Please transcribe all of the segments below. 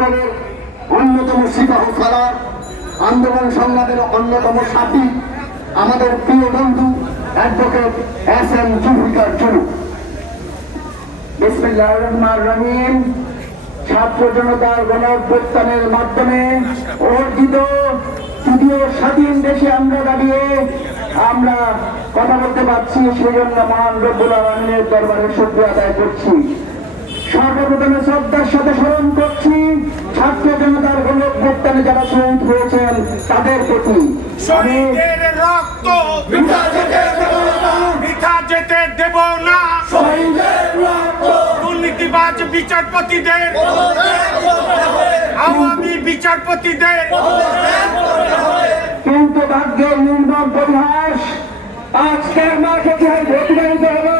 বিপ্লবের অন্যতম সিপাহ সালার, আন্দোলন সংগ্রামের অন্যতম সাথী, আমাদের প্রিয় বন্ধু অ্যাডভোকেট এস.এম. জুলফিকার জুলু। বিসমিল্লাহির রহমানির রহিম। ছাত্র জনতার গণঅভ্যুত্থানের মাধ্যমে অর্জিত তৃতীয় স্বাধীন দেশে আমরা দাঁড়িয়ে আমরা কথা বলতে পারছি, সেই জন্য মহান রব্বুল আলামিনের দরবারে শুকরিয়া আদায় করছি। সর্বপ্রথমে শ্রদ্ধার সাথে স্মরণ করছি ছাত্র জনতার গণঅভ্যুত্থানে যারা শহীদ হয়েছেন তাদের প্রতি। শহীদের রক্ত বৃথা যেতে দেব না, দুর্নীতিবাজ বিচারপতিদের, আওয়ামী বিচারপতিদের। কিন্তু ভাগ্যের নির্মম পরিহাস, আজকের মাঠে প্রতিবাহিত হলো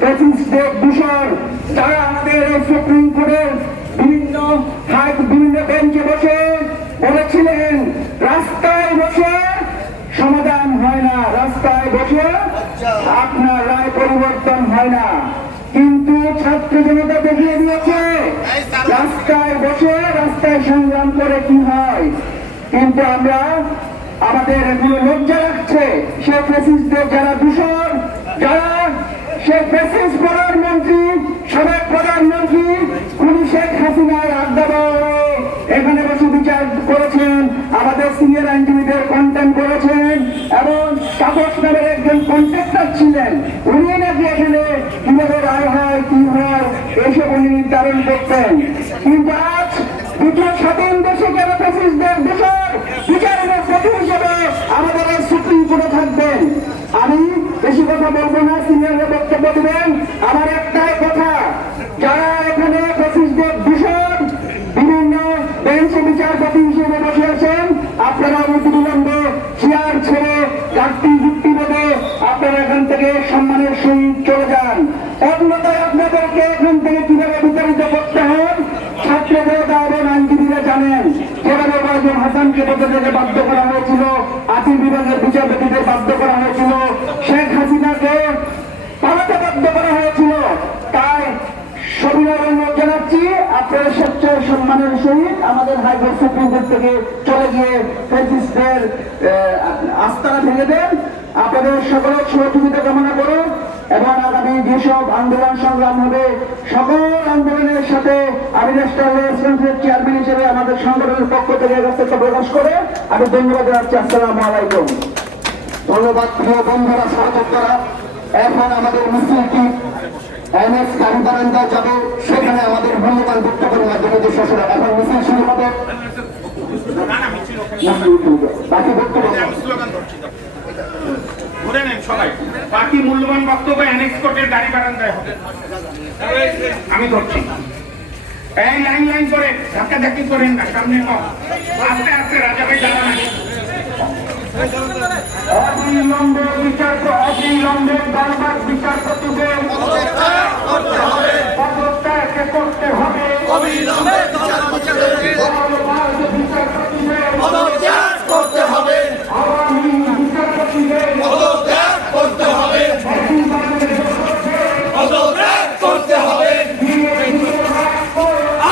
প্রেসিডেন্ট দূষণ, যারা আমাদের এই সুপ্রিম কোর্টের বিভিন্ন বেঞ্চে বসে বলেছিলেন রাস্তায় বসে সমাধান হয় না, রাস্তায় বসে আপনার রায় পরিবর্তন হয় না। কিন্তু ছাত্র জনতা দেখিয়ে দিয়েছে রাস্তায় বসে রাস্তায় সংগ্রাম করে কি হয়। কিন্তু আমরা আমাদের এগুলো লজ্জা রাখছে সে ফ্যাসিস্টদের যারা দূষণ, যারা সে ফ্যাসিস্ট প্রধানমন্ত্রী, সাবেক প্রধানমন্ত্রী খুনি শেখ হাসিনার আড্ডা এখানে বসে বিচার করেছেন, আমাদের সিনিয়র আইনজীবীদের কন্টেন্ট করেছেন এবং তাপস নামের একজন কন্ট্রাক্টর ছিলেন, উনি নাকি এখানে কিভাবে রায় হয় কি হয় এইসব উনি নির্ধারণ করতেন। কিন্তু আজ দ্বিতীয় স্বাধীন দেশে কেন ফ্যাসিস্টদের দূষণ বিচারের প্রতি হিসেবে আমাদের এই সুপ্রিম কোর্টে থাকবেন। আমি বেশি কথা বলবো না, সিনিয়ররা বক্তব্য দিবেন। আমার একটাই কথা, যারা এখানে ফ্যাসিস্টদের দূষণ বিভিন্ন বেঞ্চে বিচারপতি হিসেবে বসে আছেন, আপনারা অবিলম্বে চেয়ার ছেড়ে চাকরি যুক্তি বেঁধে আপনারা এখান থেকে সম্মানের সহিত চলে যান। অন্যথায় আপনাদেরকে এখান থেকে কিভাবে বিতাড়িত করতে হয় ছাত্রদের এবং আইনজীবীরা জানেন। যেভাবে ওয়াজুল হাসানকে পদে থেকে বাধ্য করা হয়েছিল, আপিল বিভাগের বিচারপতিদের বাধ্য করা হয়েছিল, শেখ হাসিনাকে পালাতে বাধ্য করা হয়েছিল। তাই সবিনয় অনুরোধ জানাচ্ছি আপনারা স্বেচ্ছায় সম্মানের সহিত আমাদের হাইকোর্ট সুপ্রিম কোর্ট থেকে চলে গিয়ে ফ্যাসিস্টদের আস্তানা ভেঙে দেন। আপনাদের সকলের সহযোগিতা কামনা করো এবং আগামী যেসব আন্দোলন সংগ্রাম হবে সকল আন্দোলনের সাথে আমি ন্যাশনাল রেসপন্সের চেয়ারম্যান হিসেবে আমাদের সংগঠনের পক্ষ থেকে ব্যস্ততা প্রকাশ করে আমি ধন্যবাদ জানাচ্ছি। আসসালামু আলাইকুম। ধন্যবাদ প্রিয় বন্ধুরা, সহযোদ্ধারা। এখন আমাদের মিছিলটি এনএস গাড়ি বারান্দায় যাবে, সেখানে আমাদের মূল্যবান বক্তব্যের মাধ্যমে যে শেষ এখন মিছিল শুরু হবে। বাকি বক্তব্য সবাই বাকি মূল্যবান বক্তব্য এনএক্স কোর্টের গাড়ি বারান্দায় হবে। আমি ধরছি, এই লাইন লাইন করে ধাক্কা ধাক্কি করেন না, সামনে আস্তে আস্তে রাজা ভাই দাঁড়ান। অবিলম্বে অবিলম্বে বারবার বিচারপতিদের পদত্যাগ করতে হবে, অবিলম্বে বিচারপতিদের পদত্যাগ করতে হবে, আওয়ামী বিচারপতিদের পদত্যাগ করতে হবে, পদত্যাগ করতে হবে।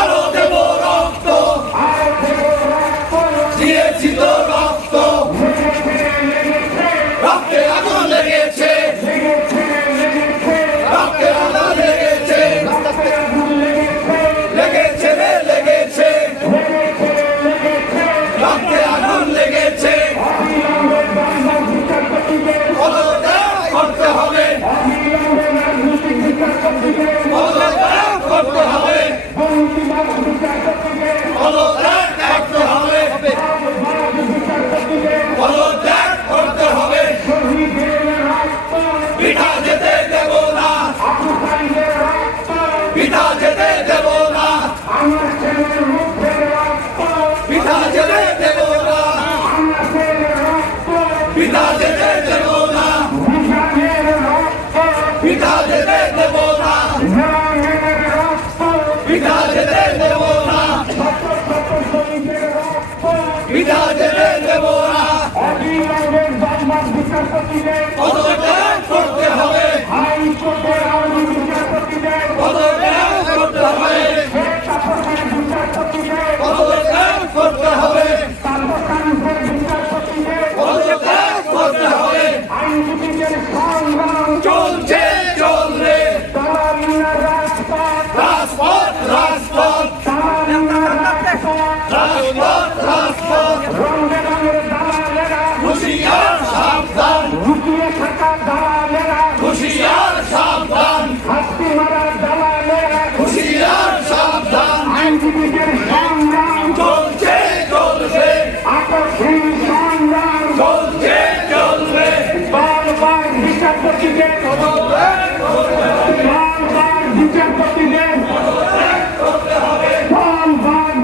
আরো দেব রক্ত, দিয়েছি তো রক্ত, রক্তে আগুন লেগেছে, রক্তে আগুন লেগেছে, লেগেছে রে লেগেছে, রক্তে আগুন লেগেছে। পদত্যাগ করতে হবে, পদত্যাগ করতে হবে, পদত্যাগ করতে হবে, পদত্যাগ করতে হবে। পিঠা যেতে দেব না, পিঠা যেতে দেব না, পিঠা যেতে দেব না, পিঠা যেতে দেব না, পিঠা যেতে দেব না, পিঠা যেতে দেব না, পিঠা যেতে দেব না। পদত্যাগ করতে হবে, পদত্যাগ করতে হবে,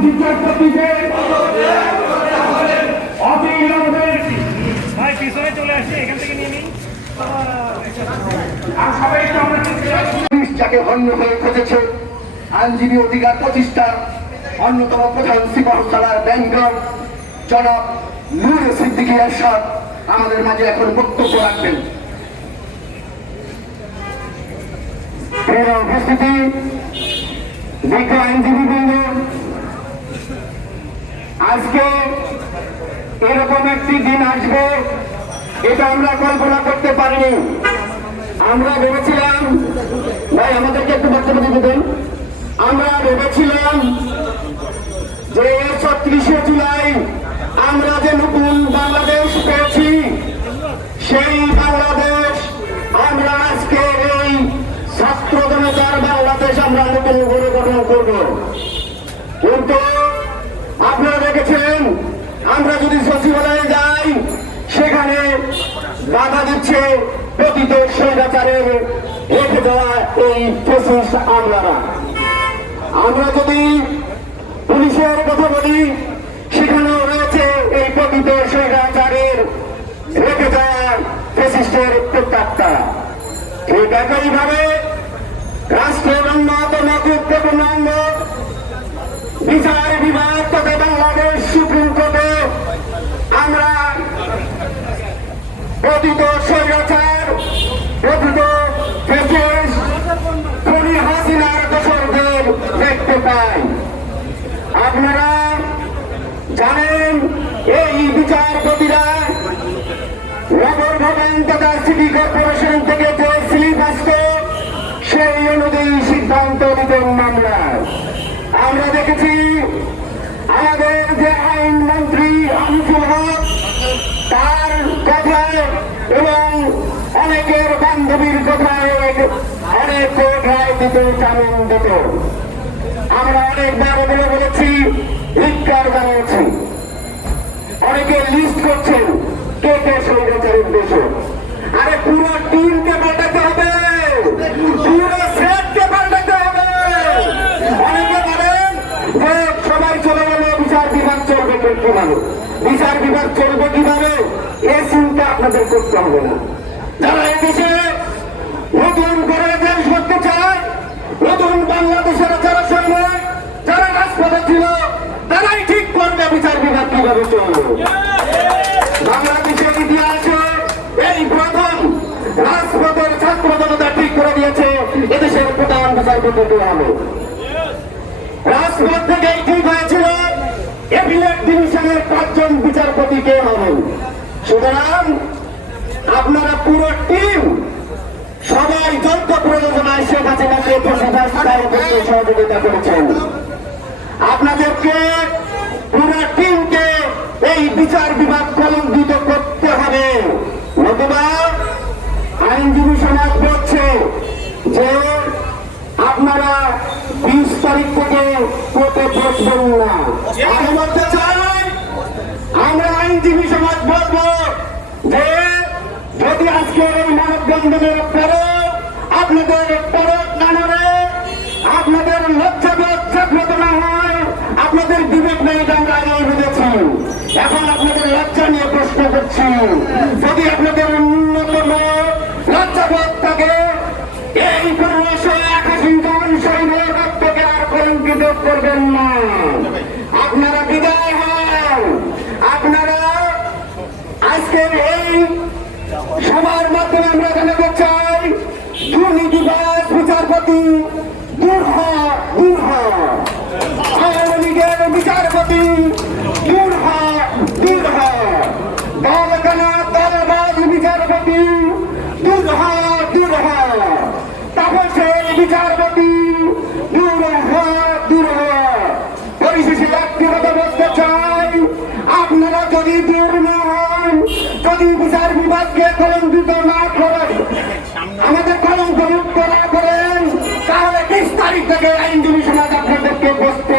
বিচারপতিকে অবিলম্বে ভাই পিছনে চলে আসছে এখান থেকে নিয়ে নিই আর সবাই তো আমরা পুলিশ যাকে হন্য হয়ে খুঁজেছে আইনজীবী অধিকার প্রতিষ্ঠার অন্যতম প্রধান সিপাহসালার ব্যাংকার জনাব নূর সিদ্দিকী এরশাদ আমাদের মাঝে এখন বক্তব্য রাখবেন। প্রিয় উপস্থিতি, বিজ্ঞ আইনজীবী বৃন্দ, আজকে এরকম একটি দিন আসবে এটা আমরা কল্পনা করতে পারিনি। আমরা ভেবেছিলাম, ভাই আমাদেরকে একটু বক্তব্য দিতে দেন, আমরা ভেবেছিলাম যে ৩৬শে জুলাই আমরা যে নতুন বাংলাদেশ পেয়েছি সেই বাংলাদেশ আমরা আজকে এই ছাত্র জনতার বাংলাদেশ আমরা নতুন করে গঠন করব। কিন্তু আপনারা দেখেছেন আমরা যদি সচিবালয়ে যাই সেখানে বাধা দিচ্ছে পতিত স্বৈরাচারের রেখে দেওয়া এই ফ্যাসিস্ট আমলারা। আমরা যদি পুলিশের কথা বলি সেখানেও রয়েছে এই পতিত স্বৈরাচারের রেখে দেওয়া ফ্যাসিস্টের প্রত্যাত্মা। ঠিক একইভাবে রাষ্ট্রের অন্যতম গুরুত্বপূর্ণ অঙ্গ বিচার বিভাগ তথা বাংলাদেশ সুপ্রিম কোর্টে আমরা পতিত স্বৈরাচার পতিত ফ্যাসিস্ট খুনি হাসিনার দোষরদের দেখতে পাই। আপনারা জানেন এই বিচারপতিরা নগর ভবন তথা সিটি কর্পোরেশন থেকে যে স্লিপ আসতো সেই অনুযায়ী সিদ্ধান্ত নিতেন মামলায়। আমরা দেখেছি আমাদের যে আইন মন্ত্রী আনিসুল হক তার কথায় এবং অনেকের বান্ধবীর কথায় অনেক কোর্ট রায় দিত, জামিন দিত। আমরা অনেকবার বলে বলেছি, ধিক্কার জানিয়েছি। অনেকে লিস্ট করছেন কে কে স্বৈরাচারের উদ্দেশ্য। আরে পুরো টিমকে পাল্টাতে হবে, পুরো সেটকে পাল্টাতে হবে। অনেকে বলেন যে সবাই চলে গেলে বিচার বিভাগ চলবে কিভাবে, বিচার বিভাগ চলবে কিভাবে এ চিন্তা আপনাদের করতে হবে না। যারা এদেশে নতুন করে দেশ করতে চায়, নতুন বাংলাদেশের যারা সৈনিক যারা রাজপথে ছিল তারাই ঠিক করবে বিচার বিভাগ কিভাবে চলবে। বাংলাদেশের ইতিহাসে এই প্রথম রাজপথের ছাত্র জনতা ঠিক করে দিয়েছে এদেশের প্রধান বিচারপতি কে হবে। রাজপথ থেকেই ঠিক হয়েছিল এপিলেট ডিভিশনের ৫ জন বিচারপতি কে হবেন। সুতরাং আপনারা পুরো টিম সবাই যৌথ প্রযোজনায় শেখ হাসিনাকে প্রতিষ্ঠায় করতে সহযোগিতা করেছেন। আপনাদেরকে পুরো টিমকে এই বিচার বিভাগ কলঙ্কিত করতে হবে, নতুবা আইনজীবী সমাজ বলছে যে আপনারা ২০ তারিখ থেকে কোর্টে বসবেন না। আমি বলতে চাই আমরা আইনজীবী সমাজ বলবো যে যদি আজকের এই মানববন্ধনের পরে আপনাদের পরক না নড়ে, আপনাদের লজ্জাবোধ জাগ্রত না হয়, আপনাদের বিবেক নেই আমরা আগেই বুঝেছি, এখন আপনাদের লজ্জা নিয়ে প্রশ্ন করছি। যদি আপনাদের ন্যূনতম লজ্জাবোধ থাকে এই ১৫৮১ জন সৈন্যের রক্তকে আর কলঙ্কিত করবেন না। আপনারা বিদায় হন। আপনারা আজকের এই সবার মাধ্যমে আমরা জানাতে চাই দুর্নীতিবাজ বিচারপতি দূর হ, দূর হ। আওয়ামী লীগের বিচারপতি দূর হ, দূর হ। দলকানা দলবাজ বিচারপতি দূর হ, দূর হ। তাপসের বিচারপতি দূর হ, দূর হ। পরিশেষে একটি কথা বলতে চাই, আপনারা যদি দূর না হন, যদি বিচার বিভাগকে কলঙ্কিত না করেন, আমাদের কলঙ্ক মুক্ত না করেন, তাহলে ২০ তারিখ থেকে আইনজীবী সমাজ আপনাদেরকে বসতে